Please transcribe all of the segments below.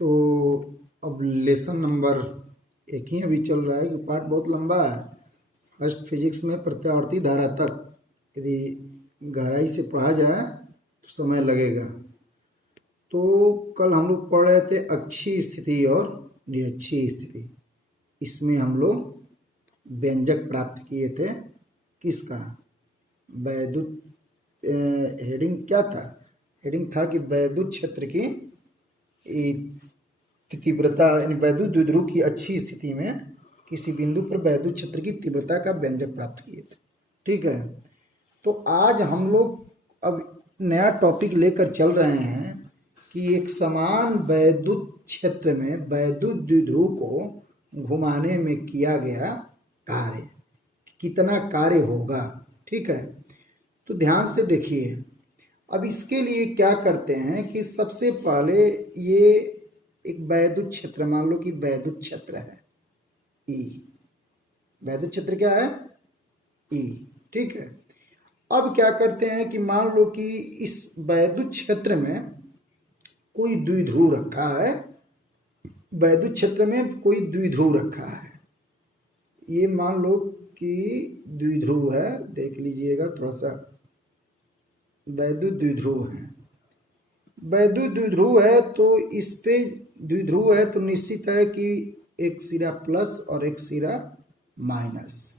तो अब lesson number 1 ही अभी चल रहा है कि पार्ट बहुत लंबा है। फर्स्ट फिजिक्स में प्रत्यावर्ती धारा तक यदि गहराई से पढ़ा जाए तो समय लगेगा। तो कल हम लोग पढ़ रहे थे अक्षीय स्थिति और निरक्षीय स्थिति। इसमें हम लोग व्यंजक प्राप्त किए थे। किसका? वैद्युत हेडिंग क्या था? हेडिंग था कि वैद्युत क्षेत्र की तीव्रता यानी वैद्युत द्विध्रुव की अच्छी स्थिति में किसी बिंदु पर वैद्युत क्षेत्र की तीव्रता का व्यंजक प्राप्त किए थे। ठीक है, तो आज हम लोग अब नया टॉपिक लेकर चल रहे हैं कि एक समान वैद्युत क्षेत्र में वैद्युत द्विध्रुव को घुमाने में किया गया कार्य, कितना कार्य होगा। ठीक है, तो ध्यान से देखिए। अब इसके लिए क्या करते हैं कि सबसे पहले ये एक वैद्युत क्षेत्र, मान लो कि वैद्युत क्षेत्र है ई। वैद्युत क्षेत्र क्या है? ई। ठीक है, अब क्या करते हैं कि मान लो कि इस वैद्युत क्षेत्र में कोई द्विध्रुव रखा है। वैद्युत क्षेत्र में कोई द्विध्रुव रखा है। ये मान लो कि द्विध्रुव है, देख लीजिएगा थोड़ा सा। वैद्युत द्विध्रुव है, वैद्युत द्विध्रुव है तो इस पे द्विध्रुव है तो निश्चित है कि एक सिरा प्लस और एक सिरा माइनस।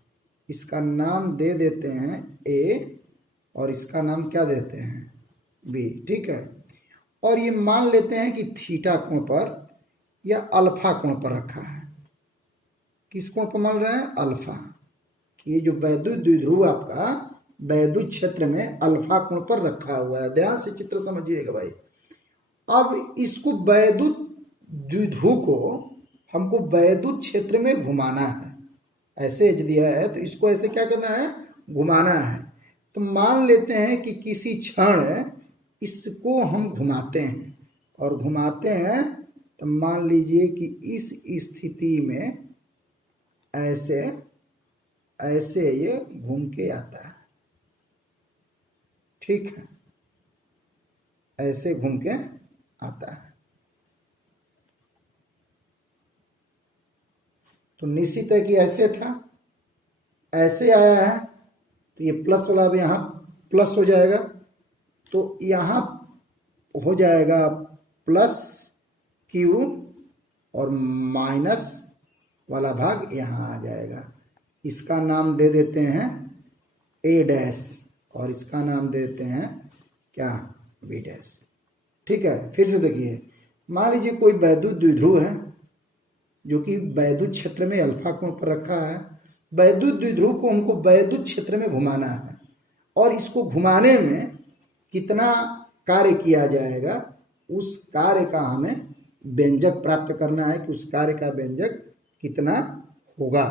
इसका नाम दे देते हैं ए और इसका नाम क्या देते हैं? बी। ठीक है, और ये मान लेते हैं कि थीटा कोण पर या अल्फा कोण पर रखा है। किस कोण पर मान रहे हैं? अल्फा। ये जो वैद्युत द्विध्रुव आपका वैद्युत क्षेत्र में अल्फा कोण पर रखा हुआ है। ध्यान से चित्र समझिएगा भाई। अब इसको वैद्युत द्विध्रुव को हमको वैद्युत क्षेत्र में घुमाना है। ऐसे दिया है तो इसको ऐसे क्या करना है? घुमाना है। तो मान लेते हैं कि किसी क्षण इसको हम घुमाते हैं और घुमाते हैं तो मान लीजिए कि इस स्थिति में ऐसे ऐसे ये घूम के आता है। ठीक है, ऐसे घूम के आता है। तो निश्चित है कि ऐसे था, ऐसे आया है तो ये प्लस वाला अब यहाँ प्लस हो जाएगा, तो यहाँ हो जाएगा प्लस क्यू और माइनस वाला भाग यहाँ आ जाएगा। इसका नाम दे देते हैं ए डैश और इसका नाम दे देते हैं क्या? B dash. ठीक है, फिर से देखिए। मान लीजिए कोई वैद्युत द्विध्रुव है जो कि वैद्युत क्षेत्र में अल्फा कोण पर रखा है। वैद्युत द्विध्रुव को हमको वैद्युत क्षेत्र में घुमाना है और इसको घुमाने में कितना कार्य किया जाएगा, उस कार्य का हमें व्यंजक प्राप्त करना है कि उस कार्य का व्यंजक कितना होगा।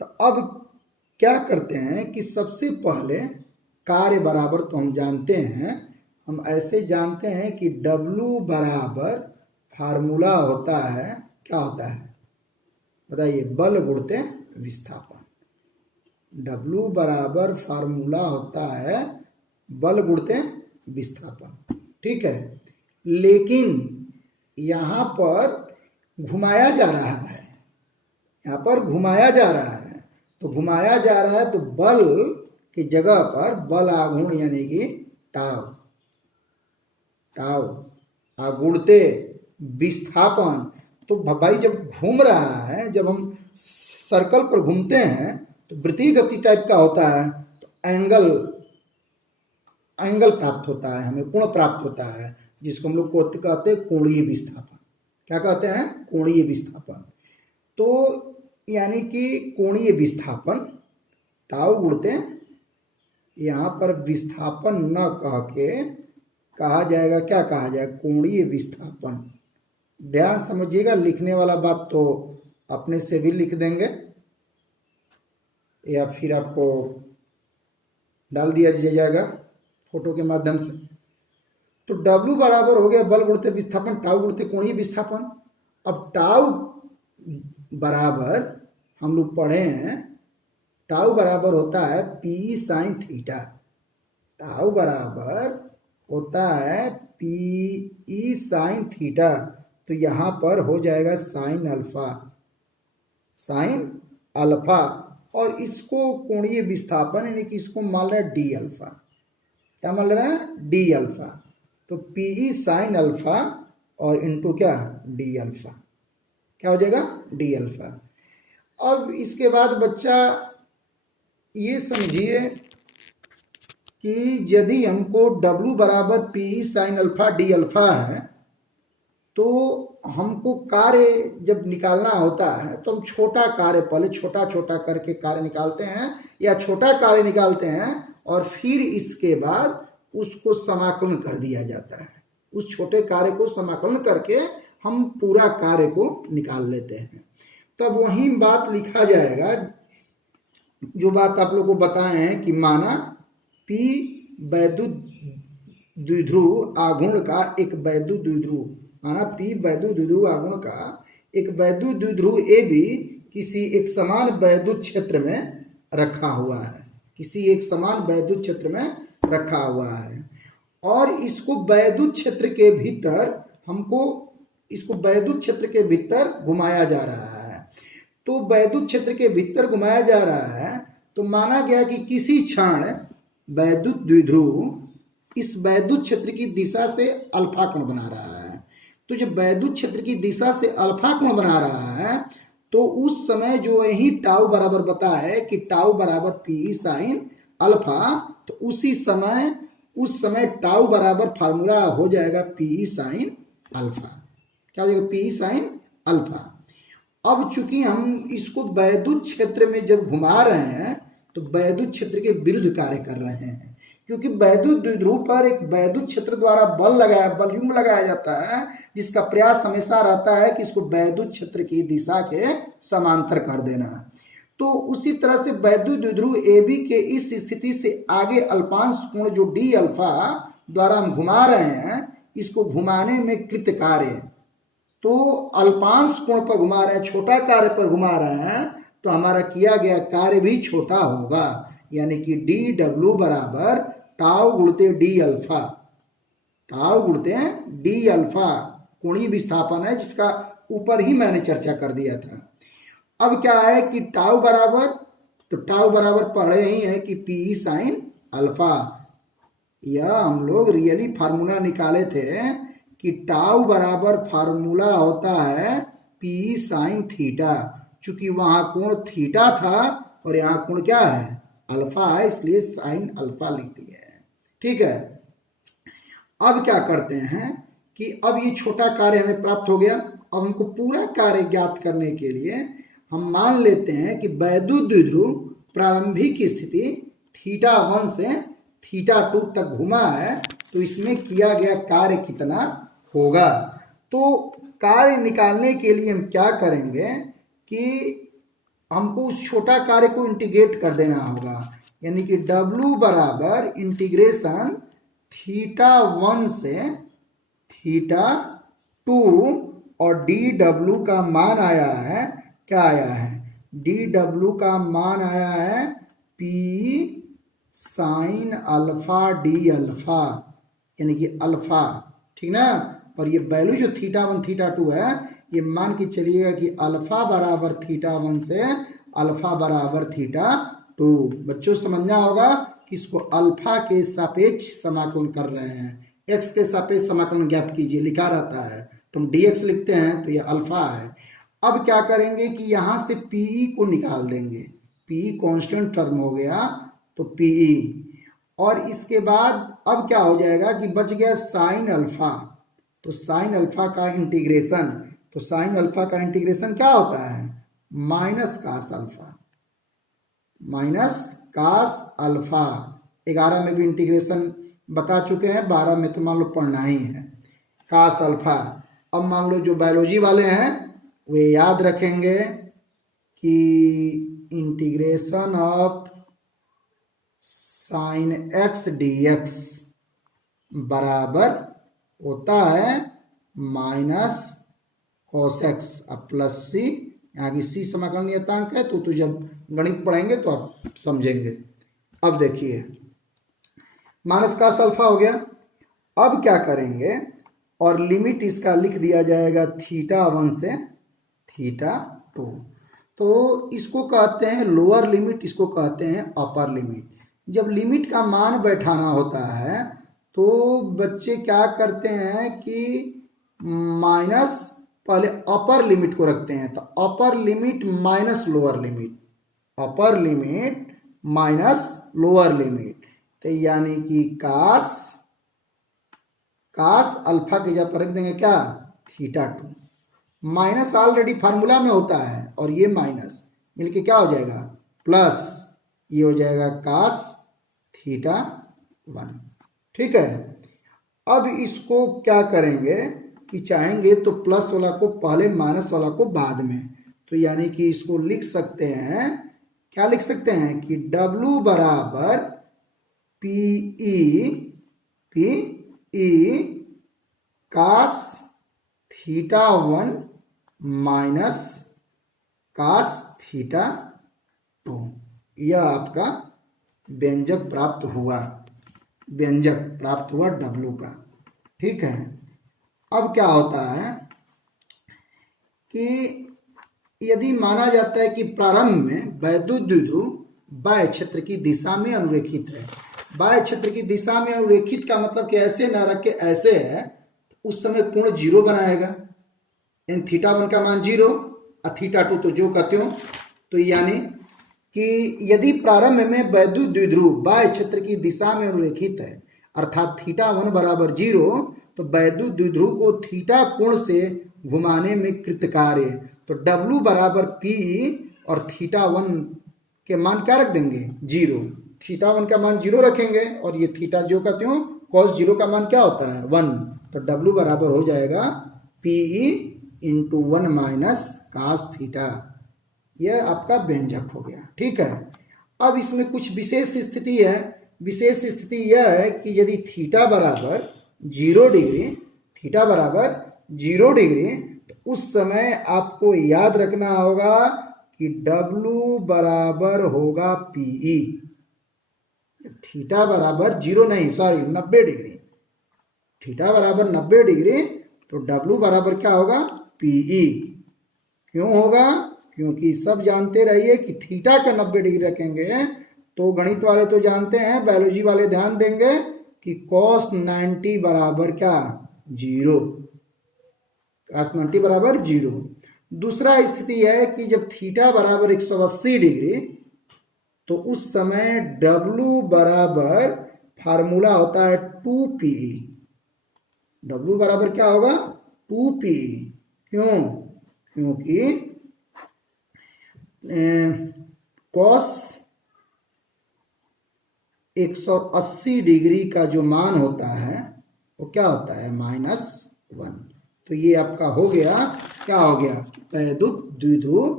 तो अब क्या करते हैं कि सबसे पहले कार्य बराबर तो हम जानते हैं। हम ऐसे जानते हैं कि W बराबर फार्मूला होता है, क्या होता है बताइए? बल गुणित विस्थापन। W बराबर फार्मूला होता है बल गुणित विस्थापन। ठीक है, लेकिन यहाँ पर घुमाया जा रहा है, यहाँ पर घुमाया जा रहा है। तो घुमाया जा रहा है तो बल की जगह पर बल आघूर्ण यानी कि टाउ टाउ आघूर्णते विस्थापन। तो भाई जब घूम रहा है, जब हम सर्कल पर घूमते हैं तो वृत्तीय गति टाइप का होता है, तो एंगल प्राप्त होता है, हमें कोण प्राप्त होता है, जिसको हम लोग कहते हैं कोणीय विस्थापन। क्या कहते हैं? कोणीय विस्थापन। तो यानी कि कोणीय विस्थापन टाउ गुणते, यहाँ पर विस्थापन न कह के कहा जाएगा, क्या कहा जाएगा? कोणीय विस्थापन। ध्यान समझिएगा, लिखने वाला बात तो अपने से भी लिख देंगे या फिर आपको डाल दिया जाएगा फोटो के माध्यम से। तो W बराबर हो गया बल गुणित विस्थापन, टाउ गुणित कोणीय विस्थापन। अब टाउ बराबर हम लोग पढ़े हैं, टाउ बराबर होता है P sin थीटा। टाउ बराबर होता है पी ई साइन थीटा, तो यहाँ पर हो जाएगा साइन अल्फा, साइन अल्फा, और इसको कोणीय विस्थापन यानी कि इसको मान रहा है डी अल्फा। क्या मान रहा है? D alpha. तो पीई साइन अल्फा और इंटू क्या? D alpha. क्या हो जाएगा? D alpha. अब इसके बाद बच्चा ये समझिए कि यदि हमको W बराबर PE sine alpha d alpha है, तो हमको कार्य जब निकालना होता है तो हम छोटा कार्य पहले छोटा छोटा करके कार्य निकालते हैं, या छोटा कार्य निकालते हैं और फिर इसके बाद उसको समाकलन कर दिया जाता है। उस छोटे कार्य को समाकलन करके हम पूरा कार्य को निकाल लेते हैं। तब वही बात लिखा जाएगा जो बात आप लोग को बताए हैं कि माना P वैद्युत द्विध्रुव आघूर्ण का एक वैद्युत द्विध्रुव, माना P वैद्युत द्विध्रुव आघूर्ण का एक वैद्युत द्विध्रुव AB किसी एक समान वैद्युत क्षेत्र में रखा हुआ है, किसी एक समान वैद्युत क्षेत्र में रखा हुआ है, और इसको वैद्युत क्षेत्र के भीतर हमको इसको वैद्युत क्षेत्र के भीतर घुमाया जा रहा है। तो वैद्युत क्षेत्र के भीतर घुमाया जा रहा है तो माना गया कि किसी क्षण वैद्युत द्विध्रुव इस वैद्युत क्षेत्र की दिशा से अल्फा कोण बना रहा है। तो जब वैद्युत क्षेत्र की दिशा से अल्फा कोण बना रहा है तो उस समय जो यही टाउ बराबर बता है कि टाउ बराबर पीई साइन अल्फा, तो उस समय टाउ बराबर फार्मूला हो जाएगा पीई साइन अल्फा। क्या हो जाएगा? PE sine alpha. अब चूंकि हम इसको वैद्युत क्षेत्र में जब घुमा रहे हैं तो वैद्युत क्षेत्र के विरुद्ध कार्य कर रहे हैं, क्योंकि वैद्युत द्विध्रुव पर एक वैद्युत क्षेत्र द्वारा बलयुग्म लगाया जाता है, जिसका प्रयास हमेशा रहता है कि इसको वैद्युत क्षेत्र की दिशा के समांतर कर देना। तो उसी तरह से वैद्युत द्विध्रुव AB के इस स्थिति से आगे अल्पांश कोण जो डी अल्फा द्वारा हम घुमा रहे हैं, इसको घुमाने में कृत कार्य, तो अल्पांश कोण पर घुमा रहे हैं, छोटा कार्य पर घुमा रहे हैं, तो हमारा किया गया कार्य भी छोटा होगा, यानी कि डी डब्ल्यू बराबर टाउ गुणते डी अल्फा, टाउ गुणते डी अल्फा कोणीय विस्थापन है, जिसका ऊपर ही मैंने चर्चा कर दिया था। अब क्या है कि टाउ बराबर, तो टाउ बराबर पढ़े ही है कि पीई साइन अल्फा, यह हम लोग रियली फार्मूला निकाले थे कि टाउ बराबर फार्मूला होता है पी साइन थीटा। चूंकि वहां कोण थीटा था और यहाँ कोण क्या है? अल्फा है, इसलिए साइन अल्फा लिख दिया है। ठीक है। अब क्या करते हैं कि अब ये छोटा कार्य हमें प्राप्त हो गया। अब हमको पूरा कार्य ज्ञात करने के लिए हम मान लेते हैं कि वैद्युत द्विध्रुव प्रारंभिक स्थिति θ1 से θ2 तक घुमा है, तो इसमें किया गया कार्य कितना होगा। तो कार्य निकालने के लिए हम क्या करेंगे कि हमको उस छोटा कार्य को इंटीग्रेट कर देना होगा, यानी कि W बराबर इंटीग्रेशन θ1 से θ2, और dW का मान आया है, क्या आया है? dW का मान आया है P sign alpha d alpha, यानी कि अल्फा। ठीक ना। और ये वैल्यू जो θ1 θ2 है, ये मान के चलिएगा कि अल्फा बराबर θ1 से अल्फा बराबर θ2। बच्चों समझना होगा कि इसको अल्फा के सापेक्ष समाकलन कर रहे हैं, x के सापेक्ष समाकलन ज्ञात कीजिए, लिखा रहता है, तुम dx लिखते हैं तो ये अल्फा है। अब क्या करेंगे कि यहाँ से Pe को निकाल देंगे, Pe कांस्टेंट टर्म हो गया, तो Pe, और इसके बाद अब क्या हो जाएगा कि बच गया साइन अल्फा, तो साइन अल्फा का इंटीग्रेशन, तो साइन अल्फा का इंटीग्रेशन क्या होता है? Minus cos alpha, minus cos alpha. 11 में भी इंटीग्रेशन बता चुके हैं, 12 में तो मान लो पढ़ना ही है, कास अल्फा। अब मान लो जो बायोलॉजी वाले हैं वे याद रखेंगे कि integration of sine x D x बराबर होता है माइनस कॉस एक्स अब प्लस सी। यहाँ की सी समाकलन नियतांक है, तो जब गणित पढ़ेंगे तो आप समझेंगे। अब देखिए माइनस कास अल्फा हो गया। अब क्या करेंगे, और लिमिट इसका लिख दिया जाएगा θ1 से θ2। तो इसको कहते हैं लोअर लिमिट, इसको कहते हैं अपर लिमिट। जब लिमिट का मान बैठाना होता है तो बच्चे क्या करते हैं कि माइनस पहले अपर लिमिट को रखते हैं, तो upper limit minus lower limit, upper limit minus lower limit, तो यानी कि कास अल्फा के जगह पर रख देंगे क्या, θ2। माइनस ऑलरेडी फार्मूला में होता है और ये माइनस मिलके क्या हो जाएगा प्लस, ये हो जाएगा कास θ1। ठीक है। अब इसको क्या करेंगे कि चाहेंगे तो प्लस वाला को पहले, माइनस वाला को बाद में, तो यानी कि इसको लिख सकते हैं, क्या लिख सकते हैं कि W बराबर PE कास θ1 माइनस कास θ2। यह आपका व्यंजक प्राप्त हुआ, व्यंजक प्राप्त हुआ W का। ठीक है। अब क्या होता है कि यदि माना जाता है कि प्रारंभ में वैद्युत द्विध्रुव बाह्य क्षेत्र की दिशा में अनुरेखित है। बाह्य क्षेत्र की दिशा में अनुरेखित का मतलब कि ऐसे ना रख के ऐसे है, उस समय कोण 0 बनाएगा, इन θ1 का मान 0 और θ2 तो जो कहते हो। तो यानी कि यदि प्रारंभ में वैद्युत द्विध्रुव बाह्य क्षेत्र की दिशा में अनुरेखित है, अर्थात θ1 बराबर 0, तो वैद्युत द्विध्रुव को थीटा कोण से घुमाने में कृत कार्य, तो W बराबर PE और θ1 के मान क्या रख देंगे 0, θ1 का मान 0 रखेंगे और ये थीटा जो कहते हो cos 0 का मान क्या होता है 1, तो W बराबर हो जाएगा PE into 1 minus cos theta. यह आपका व्यंजक हो गया। ठीक है। अब इसमें कुछ विशेष स्थिति है। विशेष स्थिति यह है कि यदि थीटा बराबर 0 डिग्री, थीटा बराबर 0 डिग्री, तो उस समय आपको याद रखना होगा कि W बराबर होगा PE। थीटा बराबर 0 नहीं, सॉरी 90 डिग्री, थीटा बराबर 90 डिग्री, तो W बराबर क्या होगा PE। क्यों होगा, क्योंकि सब जानते रहिए कि थीटा का 90 डिग्री रखेंगे तो गणित वाले तो जानते हैं, बायोलॉजी वाले ध्यान देंगे कि cos 90 बराबर क्या 0, cos 90 बराबर 0। दूसरा स्थिति है कि जब थीटा बराबर 180 डिग्री, तो उस समय W बराबर फार्मूला होता है 2PE। W बराबर क्या होगा 2PE। क्यों, क्योंकि cos 180 डिग्री का जो मान होता है वो क्या होता है -1। तो ये आपका हो गया, क्या हो गया, वैद्युत द्विध्रुव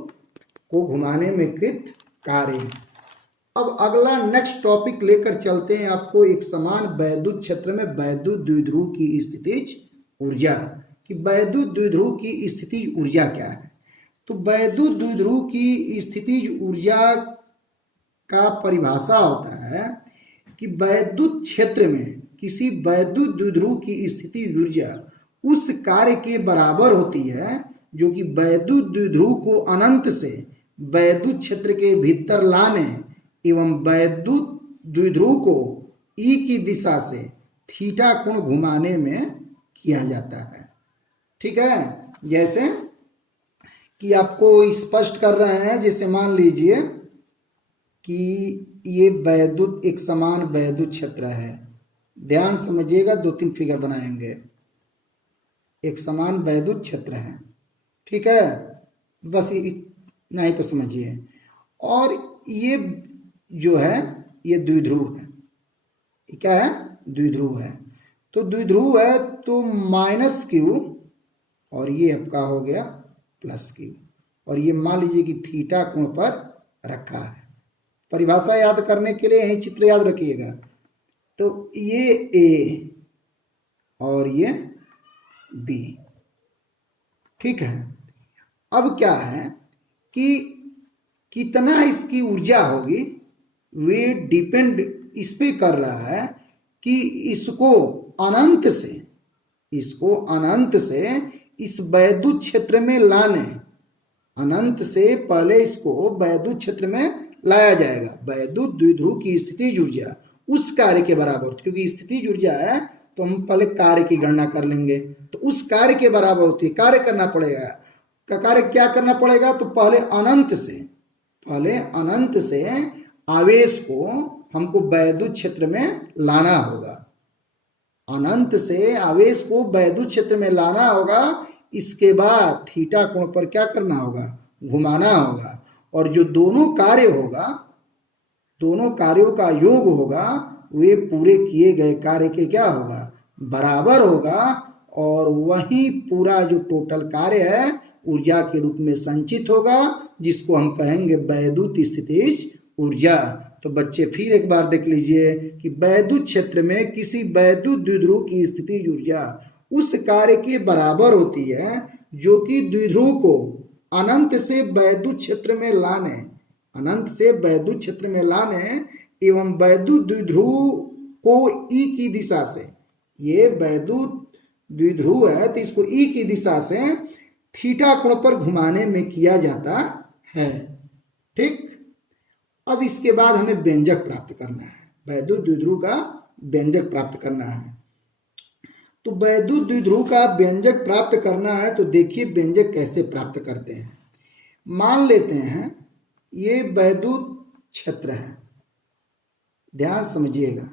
को घुमाने में कृत कार्य। अब अगला नेक्स्ट टॉपिक लेकर चलते हैं आपको एक समान वैद्युत क्षेत्र में वैद्युत द्विध्रुव की स्थितिज ऊर्जा, कि वैद्युत द्विध्रुव की स्थितिज ऊर्जा क्या है। तो वैद्युत द्विध्रुव की स्थितिज ऊर्जा का परिभाषा होता है कि वैद्युत क्षेत्र में किसी वैद्युत द्विध्रुव की स्थिति ऊर्जा उस कार्य के बराबर होती है जो कि वैद्युत द्विध्रुव को अनंत से वैद्युत क्षेत्र के भीतर लाने एवं वैद्युत द्विध्रुव को E की दिशा से थीटा कोण घुमाने में किया जाता है। ठीक है। जैसे कि आपको स्पष्ट कर रहे हैं, जैसे मान लीजिए कि ये वैद्युत एक समान वैद्युत क्षेत्र है, ध्यान समझिएगा, 2-3 फिगर बनाएंगे। एक समान वैद्युत क्षेत्र है, ठीक है, बस इतना ही पर समझिए। और ये जो है ये द्विध्रुव है, ये क्या है द्विध्रुव है। तो द्विध्रुव है तो -Q और ये आपका हो गया +Q, और ये मान लीजिए कि थीटा कोण पर रखा है। परिभाषा याद करने के लिए यही चित्र याद रखिएगा। तो ये A और ये B, ठीक है। अब क्या है कि कितना इसकी ऊर्जा होगी वे डिपेंड इस पे कर रहा है कि इसको अनंत से, इसको अनंत से इस वैद्युत क्षेत्र में लाने, अनंत से पहले इसको वैद्युत क्षेत्र में लाया जाएगा। वैद्युत द्विध्रुव की स्थितिज ऊर्जा उस कार्य के बराबर होती है, क्योंकि स्थितिज ऊर्जा है तो हम पहले कार्य की गणना कर लेंगे, तो उस कार्य के बराबर होती है। कार्य करना पड़ेगा, का कार्य क्या करना पड़ेगा, तो पहले अनंत से आवेश को हमको वैद्युत क्षेत्र में लाना होगा, अनंत से आवेश को वैद्युत क्षेत्र में लाना होगा। इसके बाद थीटा कोण पर क्या करना होगा, घुमाना होगा, और जो दोनों कार्य होगा, दोनों कार्यों का योग होगा, वे पूरे किए गए कार्य के क्या होगा, बराबर होगा, और वही पूरा जो टोटल कार्य है ऊर्जा के रूप में संचित होगा, जिसको हम कहेंगे वैद्युत स्थितिज ऊर्जा। तो बच्चे फिर एक बार देख लीजिए कि वैद्युत क्षेत्र में किसी वैद्युत द्विध्रुव की स्थितिज ऊर्जा उस कार्य के बराबर होती है जो कि द्विध्रुव को अनंत से वैद्युत क्षेत्र में लाने, अनंत से वैद्युत क्षेत्र में लाने एवं वैद्युत द्विध्रुव को ई की दिशा से, ये वैद्युत द्विध्रुव है तो इसको ई की दिशा से थीटा कोण पर घुमाने में किया जाता है। ठीक, अब इसके बाद हमें व्यंजक प्राप्त करना है, वैद्युत द्विध्रुव का व्यंजक प्राप्त करना है। तो वैद्युत द्विध्रुव का व्यंजक प्राप्त करना है, तो देखिए व्यंजक कैसे प्राप्त करते हैं। मान लेते हैं ये वैद्युत क्षेत्र है, ध्यान समझिएगा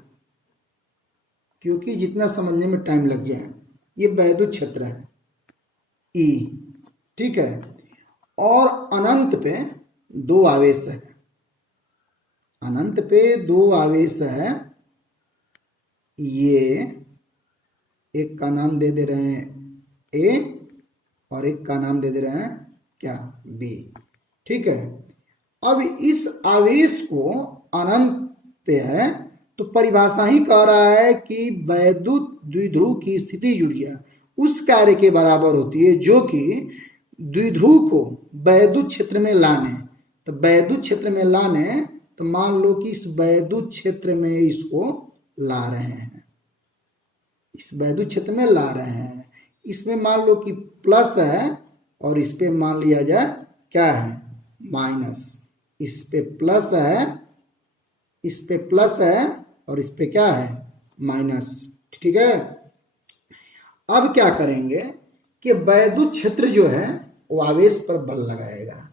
क्योंकि जितना समझने में टाइम लग जाए, ये वैद्युत क्षेत्र है ई, ठीक है, और अनंत पे दो आवेश है, अनंत पे दो आवेश है, ये एक का नाम दे रहे हैं ए और एक का नाम दे रहे हैं क्या, बी, ठीक है। अब इस आवेश को अनंत पे है तो परिभाषा ही कह रहा है कि वैद्युत द्विध्रुव की स्थितिज ऊर्जा उस कार्य के बराबर होती है जो कि द्विध्रुव को वैद्युत क्षेत्र में लाने, तो वैद्युत क्षेत्र में लाने, तो मान लो कि इस वैद्युत क्षेत्र में इसको ला रहे हैं, इस वैद्युत क्षेत्र में ला रहे हैं, इसमें मान लो कि प्लस है और इस पे मान लिया जाए क्या है, माइनस, इस पे प्लस है, इस पे प्लस है और इस पे क्या है, माइनस, ठीक है। अब क्या करेंगे कि वैद्युत क्षेत्र जो है वो आवेश पर बल लगाएगा,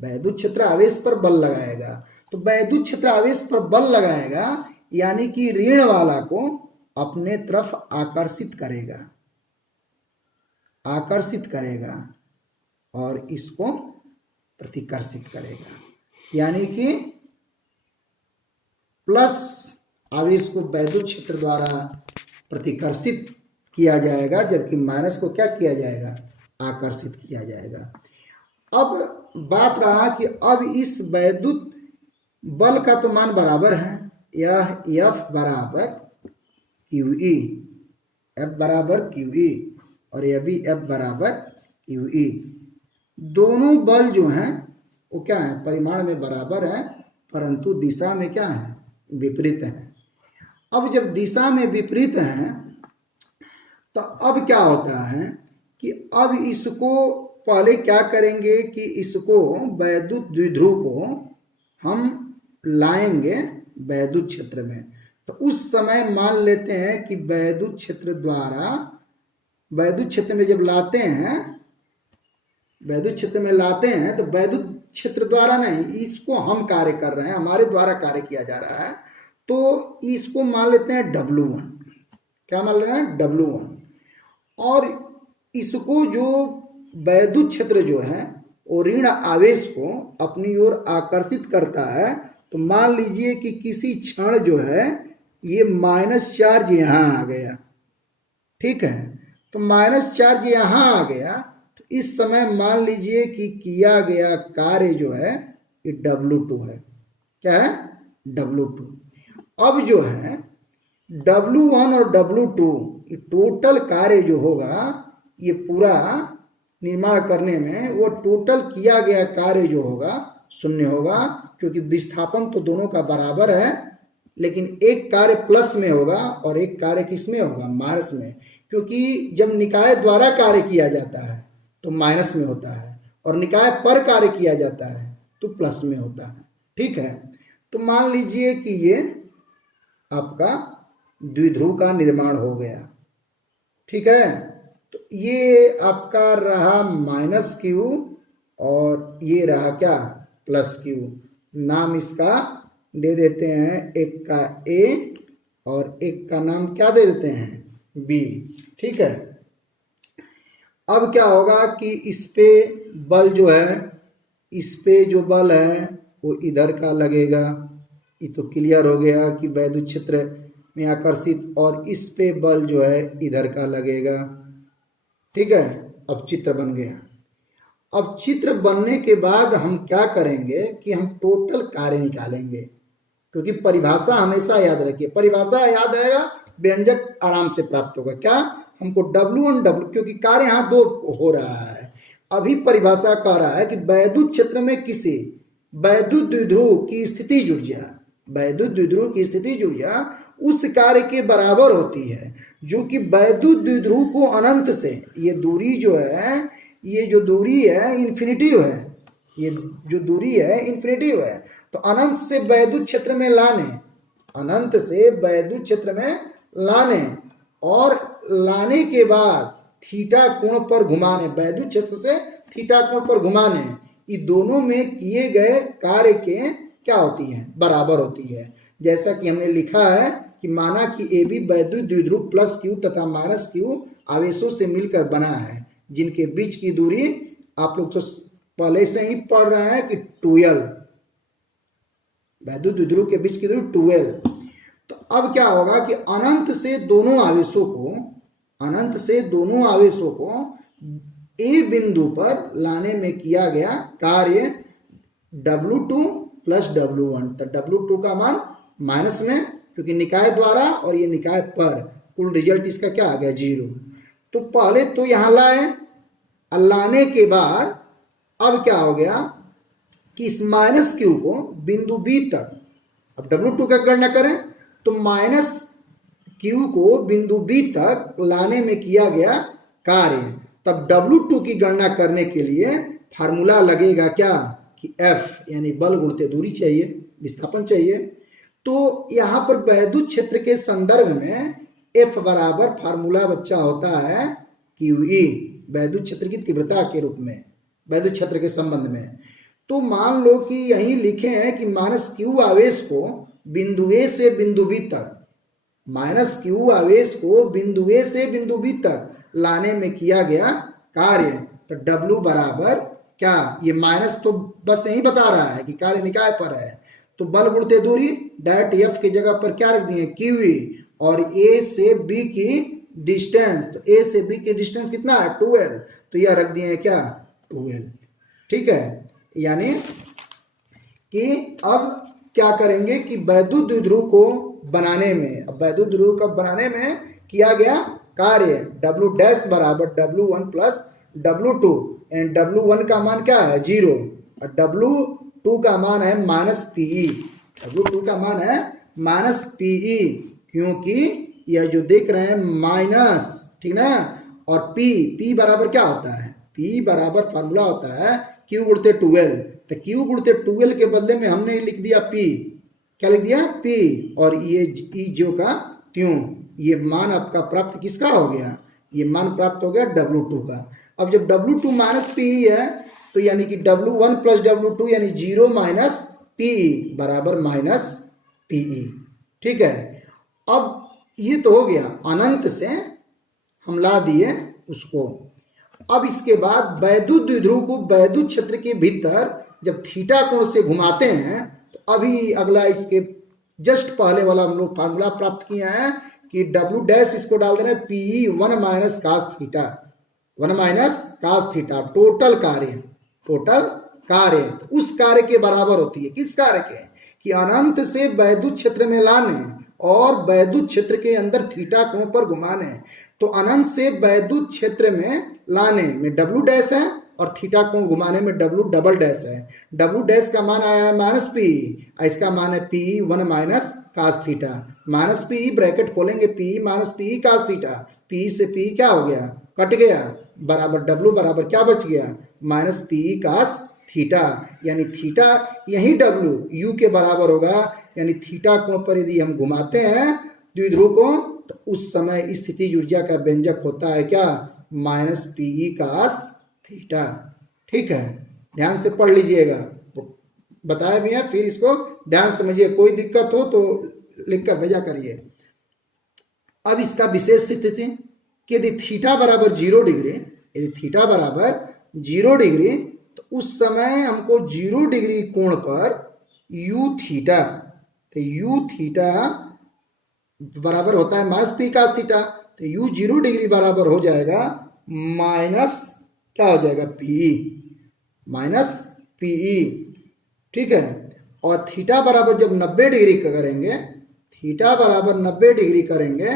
वैद्युत क्षेत्र आवेश पर बल लगाएगा, तो वैद्युत क्षेत्र आवेश पर बल लगाएगा यानी कि ऋण वाला को अपने तरफ आकर्षित करेगा, आकर्षित करेगा और इसको प्रतिकर्षित करेगा, यानी कि प्लस आवेश को वैद्युत क्षेत्र द्वारा प्रतिकर्षित किया जाएगा, जबकि माइनस को क्या किया जाएगा, आकर्षित किया जाएगा। अब बात रहा कि अब इस वैद्युत बल का तो मान बराबर है, यह F बराबर QE, F बराबर QE और यह भी F बराबर QE, दोनों बल जो हैं वो क्या है, परिमाण में बराबर है परंतु दिशा में क्या है, विपरीत है। अब जब दिशा में विपरीत है तो अब क्या होता है कि अब इसको पहले क्या करेंगे कि इसको वैद्युत द्विध्रुव को हम लाएंगे वैद्युत क्षेत्र में, तो उस समय मान लेते हैं कि वैद्युत क्षेत्र द्वारा, वैद्युत क्षेत्र में जब लाते हैं, वैद्युत क्षेत्र में लाते हैं तो वैद्युत क्षेत्र द्वारा नहीं, इसको हम कार्य कर रहे हैं, हमारे द्वारा कार्य किया जा रहा है, तो इसको मान लेते हैं W1, क्या मान रहे हैं, W1, और इसको जो वैद्युत क्षेत्र जो है वो ऋण आवेश को अपनी ओर आकर्षित करता है, तो मान लीजिए कि किसी क्षण जो है ये माइनस चार्ज यहाँ आ गया, ठीक है, तो माइनस चार्ज यहाँ आ गया, तो इस समय मान लीजिए कि किया गया कार्य जो है ये W2 है, क्या है, W2। अब जो है W1 और W2 ये टोटल कार्य जो होगा, ये पूरा निर्माण करने में वो टोटल किया गया कार्य जो होगा शून्य होगा, क्योंकि विस्थापन तो दोनों का बराबर है, लेकिन एक कार्य प्लस में होगा और एक कार्य किस में होगा, माइनस में, क्योंकि जब निकाय द्वारा कार्य किया जाता है तो माइनस में होता है और निकाय पर कार्य किया जाता है तो प्लस में होता है। ठीक है, तो मान लीजिए कि ये आपका द्विध्रुव का निर्माण हो गया। ठीक है, तो ये आपका रहा माइनस क्यू और ये रहा क्या, प्लस क्यू। नाम इसका दे देते हैं, एक का ए और एक का नाम क्या दे देते हैं, बी। ठीक है, अब क्या होगा कि इस पे बल जो है, इस पे जो बल है वो इधर का लगेगा। ये तो क्लियर हो गया कि वैद्युत क्षेत्र में आकर्षित, और इस पे बल जो है इधर का लगेगा। ठीक है, अब चित्र बन गया। अब चित्र बनने के बाद हम क्या करेंगे कि हम टोटल कार्य निकालेंगे, क्योंकि परिभाषा हमेशा याद रखिए, परिभाषा याद रहेगा, व्यंजक आराम से प्राप्त होगा। क्या, हमको W1 W, क्योंकि कार्य यहाँ दो हो रहा है। अभी परिभाषा कह रहा है कि वैद्युत क्षेत्र में किसी वैद्युत द्विध्रुव की स्थिति जुड़ जाए, वैद्युत द्विध्रुव की स्थिति जुड़ जाए उस कार्य के बराबर होती है, जो कि वैद्युत द्विध्रुव को अनंत से, ये दूरी जो है, ये जो दूरी है इन्फिनिटिव है, ये जो दूरी है इन्फिनिटिव है, तो अनंत से वैद्युत क्षेत्र में लाने, अनंत से वैद्युत क्षेत्र में लाने, और लाने के बाद थीटा कोण पर घुमाने, वैद्युत क्षेत्र से थीटा कोण पर घुमाने, ये दोनों में किए गए कार्य के क्या होती है, बराबर होती है। जैसा कि हमने लिखा है कि माना कि ए बी वैद्युत द्विध्रुव प्लस क्यू तथा माइनस क्यू आवेशों से मिलकर बना है, जिनके बीच की दूरी आप लोग तो पहले से ही पढ़ रहे हैं कि 12, वैद्युत द्विध्रुव के बीच की दूरी 12। तो अब क्या होगा कि अनंत से दोनों आवेशों को, अनंत से दोनों आवेशों को ए बिंदु पर लाने में किया गया कार्य W2 प्लस W1। तो W2 का मान माइनस में, क्योंकि निकाय द्वारा और ये निकाय पर, कुल रिजल्ट इसका क्या आ गया, 0। तो पहले तो यहां लाए, लाने के बाद अब क्या हो गया कि इस माइनस क्यू को बिंदु बी तक, अब W2 का गणना करें तो माइनस क्यू को बिंदु बी तक लाने में किया गया कार्य। तब W2 की गणना करने के लिए फार्मूला लगेगा क्या कि F, यानी बल गुणित दूरी चाहिए, विस्थापन चाहिए। तो यहाँ पर वैद्युत क्षेत्र के संदर्भ में F बराबर फार्मूला बच्चा होता है QE, वैद्युत क्षेत्र की तीव्रता के रूप में, वैद्युत क्षेत्र के संबंध में। तो मान लो कि यही लिखे हैं कि माइनस क्यू आवेश को बिंदु ए से बिंदु बी तक, माइनस क्यू आवेश को बिंदु ए से बिंदु बी तक लाने में किया गया कार्य। तो W बराबर क्या, ये माइनस तो बस यही बता रहा है कि कार्य निकाय पर है, तो बल गुणित दूरी डायरेक्ट F की जगह पर क्या रख दिए, QE, और A से B की डिस्टेंस, तो A से B की डिस्टेंस कितना है, 12, तो यह रख दिए क्या, 12। ठीक है, यानी कि अब क्या करेंगे कि वैद्युत द्विध्रुव को बनाने में, अब वैद्युत द्विध्रुव का बनाने में किया गया कार्य W डैश बराबर W1 plus W2, and W1 का मान क्या है, 0, और W2 का मान है माइनस PE, W2 का मान है माइनस PE, क्योंकि यह जो देख रहे हैं माइनस, ठीक ना, और P बराबर क्या होता है, P बराबर फार्मूला होता है Q गुणित 12, तो Q गुणित 12 के बदले में हमने लिख दिया P, क्या लिख दिया, P, और ये E जो का त्यों, ये मान आपका प्राप्त किसका हो गया, ये मान प्राप्त हो गया W2 का। अब जब W2 माइनस PE है तो यानी कि W1 प्लस W2 यानी 0 माइनस PE बराबर माइनस PE। ठीक है, अब ये तो हो गया, अनंत से हम ला दिए उसको। अब इसके बाद वैद्युत द्विध्रुव को वैद्युत क्षेत्र के भीतर जब थीटा कोण से घुमाते हैं, तो अभी अगला इसके जस्ट पहले वाला हम लोग फार्मूला प्राप्त किया है कि W डैश इसको डाल देना है PE 1 minus cos theta, 1 minus cos theta, total कार्य, टोटल कार्य उस कार्य के बराबर होती है, किस कार्य के, कि अनंत से वैद्युत क्षेत्र में लाने और वैद्युत क्षेत्र के अंदर थीटा कोण पर घुमाने। तो अनंत से वैद्युत क्षेत्र में लाने में W डैश है और थीटा कोण घुमाने में डब्लू डबल डैश है। डब्लू डैश का मान आया है माइनस पी, इसका मान है P 1 minus cos theta. Minus P bracket खोलेंगे, P minus P cos theta, P से पी क्या हो गया, कट गया, बराबर डब्लू बराबर क्या बच गया, माइनस पी कास थीटा। यानी थीटा यही डब्लू यू के बराबर होगा। यानी थीटा कोण पर यदि हम घुमाते हैं द्विध्रुव कोण, तो उस समय स्थितिज ऊर्जा का व्यंजक होता है क्या, माइनस पीई कास थीटा। ठीक है, ध्यान से पढ़ लीजिएगा, बताया भी है, फिर इसको ध्यान समझिए, कोई दिक्कत हो तो लिख कर भेजा करिए। अब इसका विशेष स्थिति कि यदि थीटा बराबर 0 डिग्री, यदि थीटा बराबर 0 डिग्री, तो उस समय हमको 0 डिग्री कोण पर यू थीटा, तो यू थीटा बराबर होता है माइनस पी कास थीटा, तो यू 0 डिग्री बराबर हो जाएगा माइनस क्या हो जाएगा, पीई, माइनस पीई। ठीक है, और थीटा बराबर जब 90 डिग्री करेंगे, थीटा बराबर 90 डिग्री करेंगे,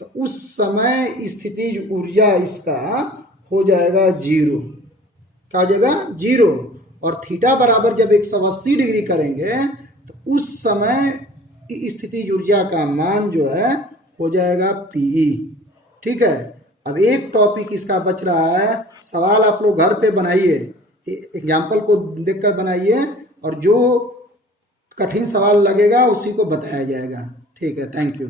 तो उस समय स्थितिज ऊर्जा इसका हो जाएगा 0, क्या हो जाएगा 0। और थीटा बराबर जब 180 डिग्री करेंगे, तो उस समय स्थितिज ऊर्जा का मान जो है हो जाएगा पीई। ठीक है, अब एक टॉपिक इसका बच रहा है, सवाल आप लोग घर पे बनाइए, एग्जाम्पल को देखकर बनाइए, और जो कठिन सवाल लगेगा उसी को बताया जाएगा। ठीक है, थैंक यू।